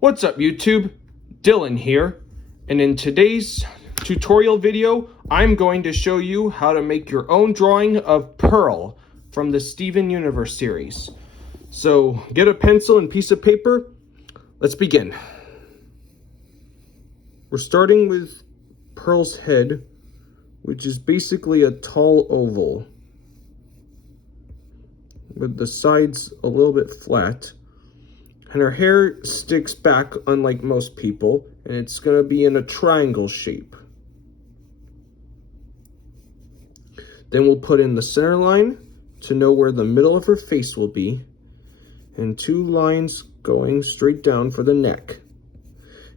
What's up YouTube? Dylan here, and in today's tutorial video I'm going to show you how to make your own drawing of Pearl from the Steven Universe series. So get a pencil and piece of paper. Let's begin. We're starting with Pearl's head, which is basically a tall oval with the sides a little bit flat. And her hair sticks back unlike most people, and it's going to be in a triangle shape. Then we'll put in the center line to know where the middle of her face will be, and 2 lines going straight down for the neck.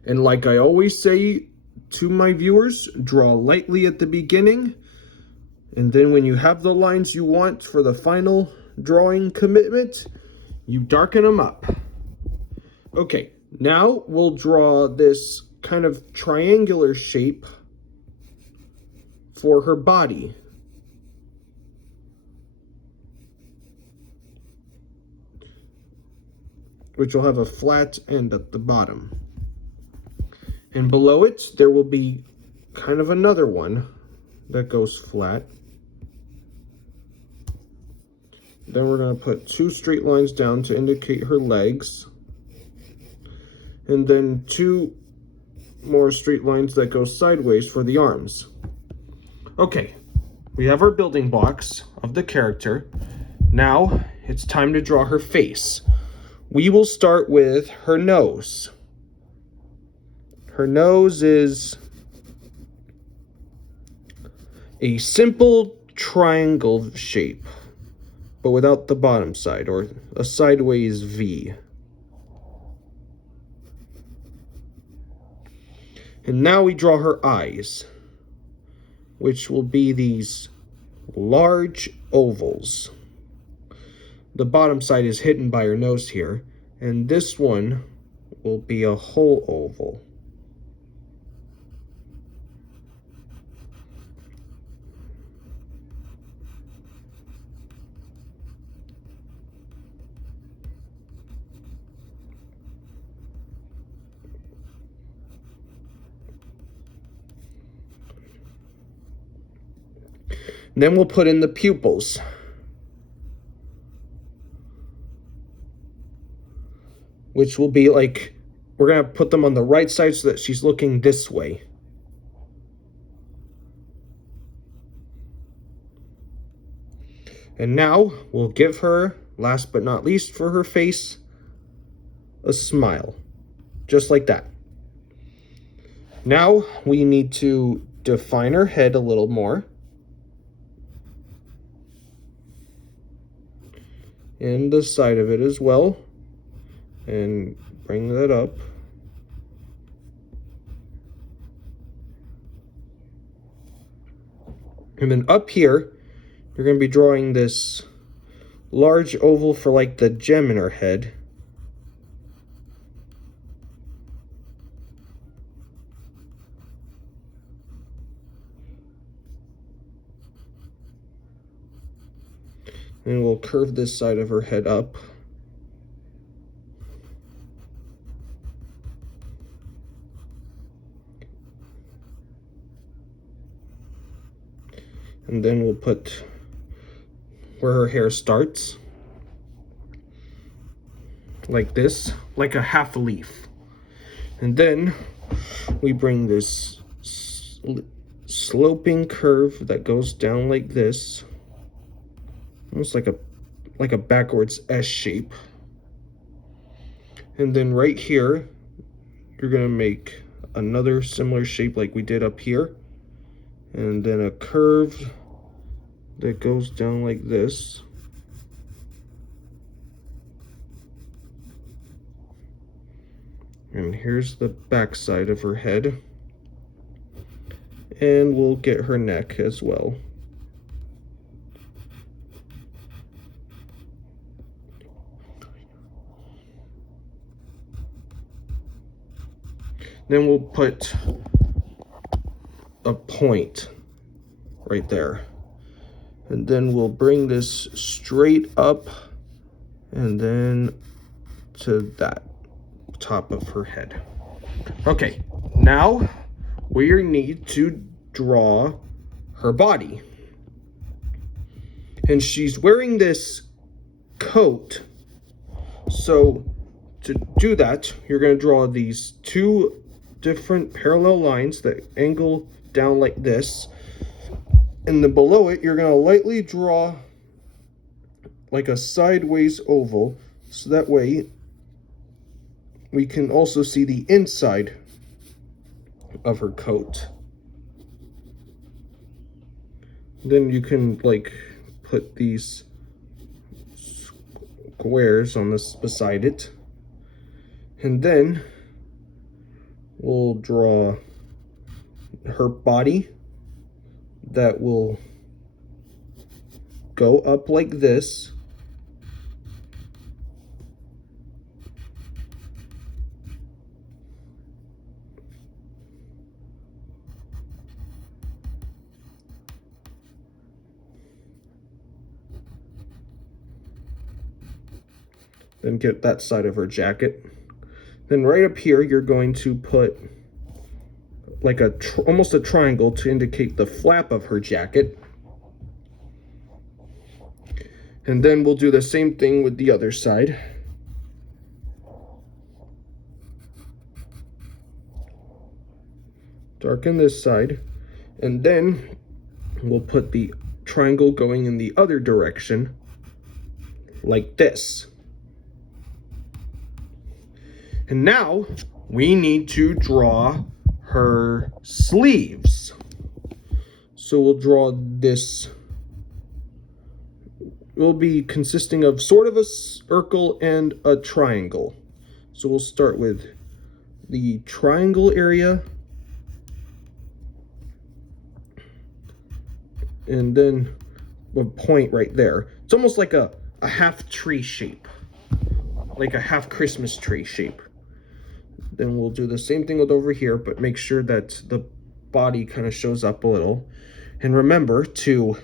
And like I always say to my viewers, draw lightly at the beginning, and then when you have the lines you want for the final drawing commitment, you darken them up. Okay, now we'll draw this kind of triangular shape for her body. Which will have a flat end at the bottom. And below it, there will be kind of another one that goes flat. Then we're going to put 2 straight lines down to indicate her legs. And then 2 more straight lines that go sideways for the arms. Okay, we have our building blocks of the character. Now it's time to draw her face. We will start with her nose. Her nose is a simple triangle shape, but without the bottom side, or a sideways V. And now we draw her eyes, which will be these large ovals. The bottom side is hidden by her nose here, and this one will be a whole oval. Then we'll put in the pupils. Which will be like, we're going to put them on the right side so that she's looking this way. And now we'll give her, last but not least for her face, a smile. Just like that. Now we need to define her head a little more. And the side of it as well. And bring that up. And then up here, you're going to be drawing this large oval for like the gem in her head. And we'll curve this side of her head up. And then we'll put where her hair starts. Like this, like a half leaf. And then we bring this sloping curve that goes down like this. Almost like a backwards S shape. And then right here, you're gonna make another similar shape like we did up here. And then a curve that goes down like this. And here's the back side of her head. And we'll get her neck as well. Then we'll put a point right there. And then we'll bring this straight up and then to that top of her head. Okay, now we need to draw her body. And she's wearing this coat. So to do that, you're going to draw these two different parallel lines that angle down like this. And then below it, you're going to lightly draw like a sideways oval. So that way we can also see the inside of her coat. Then you can like put these squares on this beside it. And then we'll draw her body that will go up like this. Then get that side of her jacket. Then right up here, you're going to put like almost a triangle to indicate the flap of her jacket. And then we'll do the same thing with the other side. Darken this side. And then we'll put the triangle going in the other direction, like this. And now we need to draw her sleeves. So we'll draw this. It will be consisting of sort of a circle and a triangle. So we'll start with the triangle area. And then a point right there. It's almost like a half tree shape. Like a half Christmas tree shape. Then we'll do the same thing with over here, but make sure that the body kind of shows up a little. And remember, to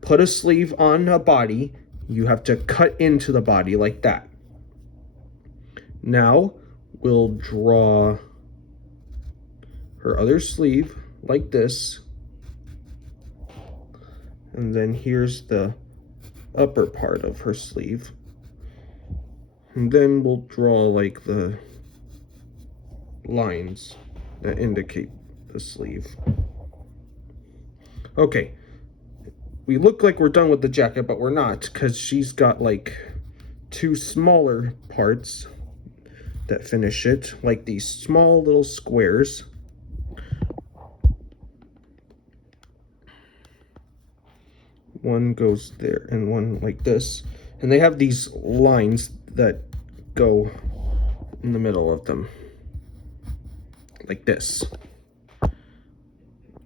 put a sleeve on a body, you have to cut into the body like that. Now we'll draw her other sleeve like this. And then here's the upper part of her sleeve. And then we'll draw like the lines that indicate the sleeve. Okay, we look like we're done with the jacket, but we're not, because she's got like two smaller parts that finish it, like these small little squares. One goes there and one like this, and they have these lines that go in the middle of them, like this.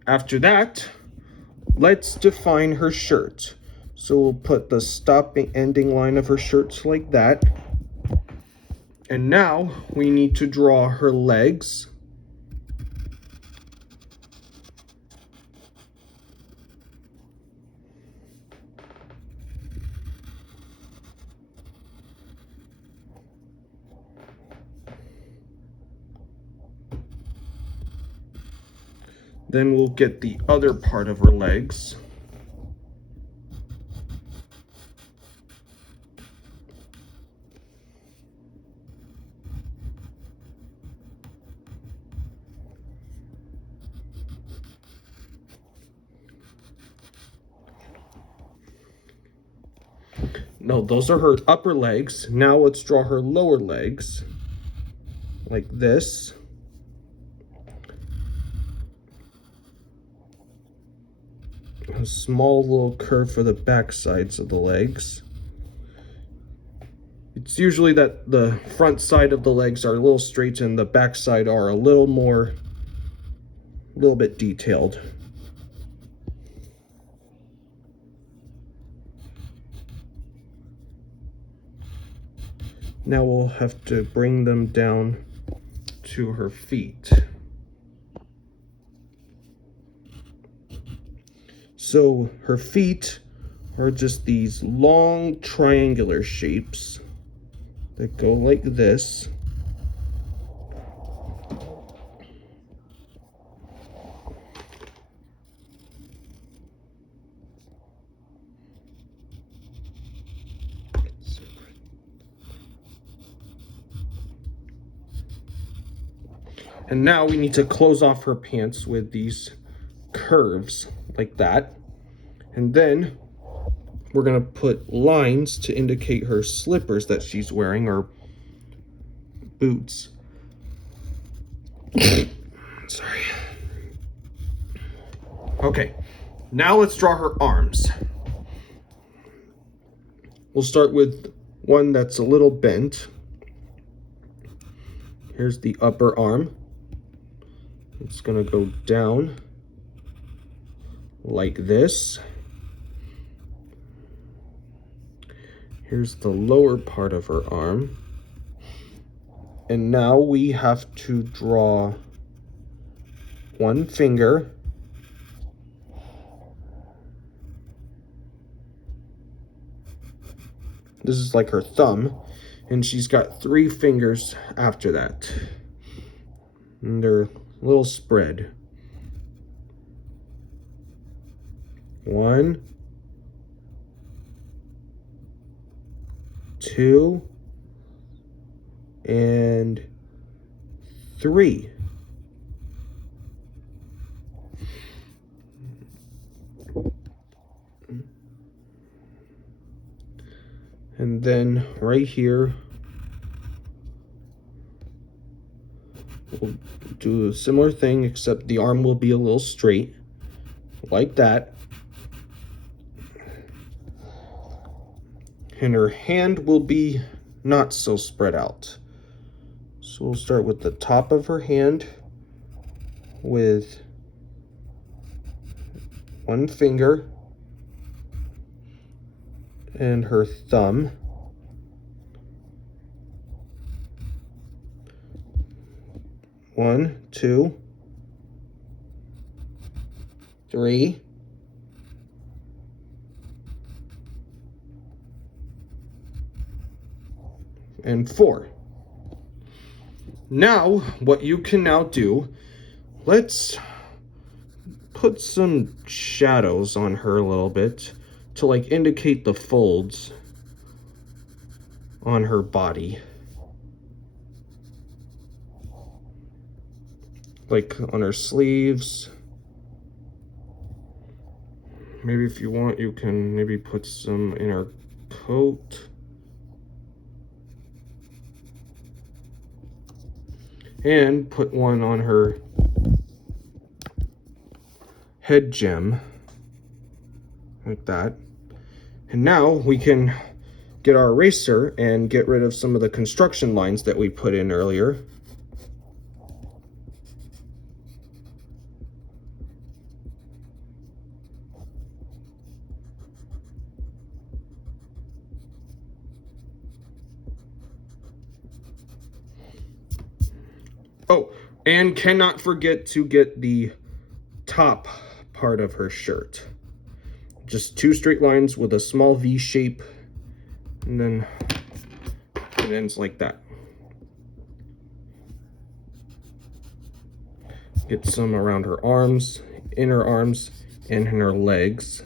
After that, let's define her shirt. So we'll put the stopping ending line of her shirt like that. And now we need to draw her legs. Then we'll get the other part of her legs. No, those are her upper legs. Now let's draw her lower legs, like this. A small little curve for the back sides of the legs. It's usually that the front side of the legs are a little straight and the back side are a little bit detailed. Now we'll have to bring them down to her feet. So her feet are just these long triangular shapes that go like this. And now we need to close off her pants with these curves like that. And then we're gonna put lines to indicate her slippers that she's wearing, or boots. Sorry. Okay, now let's draw her arms. We'll start with one that's a little bent. Here's the upper arm. It's gonna go down like this. Here's the lower part of her arm. And now we have to draw one finger. This is like her thumb, and she's got 3 fingers after that. And they're a little spread. 1, 2, and 3. And then right here, we'll do a similar thing, except the arm will be a little straight, like that. And her hand will be not so spread out. So we'll start with the top of her hand with one finger and her thumb. One, 2, 3. And 4. Now, what you can now do, let's put some shadows on her a little bit to like indicate the folds on her body. Like on her sleeves. Maybe if you want, you can maybe put some in her coat. And put one on her head gem, like that. And now we can get our eraser and get rid of some of the construction lines that we put in earlier. Oh, and cannot forget to get the top part of her shirt. Just 2 straight lines with a small V shape, and then it ends like that. Get some around her arms, in her arms, and in her legs.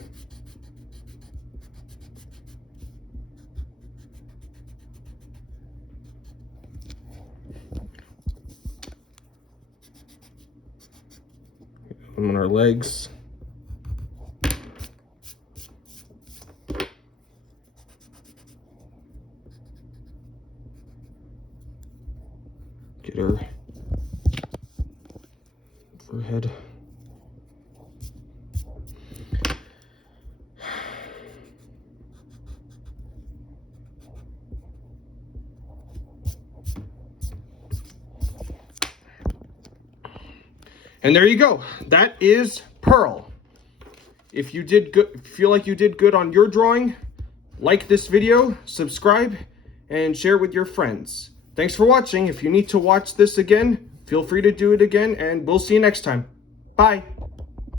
On her legs. Get her forehead. And there you go. That is Pearl. If you did good, feel like you did good on your drawing, like this video, subscribe, and share with your friends. Thanks for watching. If you need to watch this again, feel free to do it again, and we'll see you next time. Bye.